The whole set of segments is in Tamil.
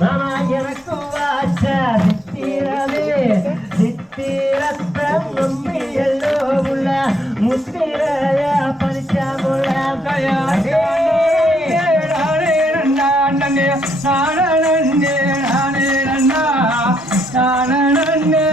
மாமா எனக்கு வாச சித்திரமே சித்திரத்த மம்மியல்லோ உள்ள முத்திரைய பறிச்சா போல. நானே நானே நானே நானே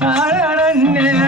ശരണേ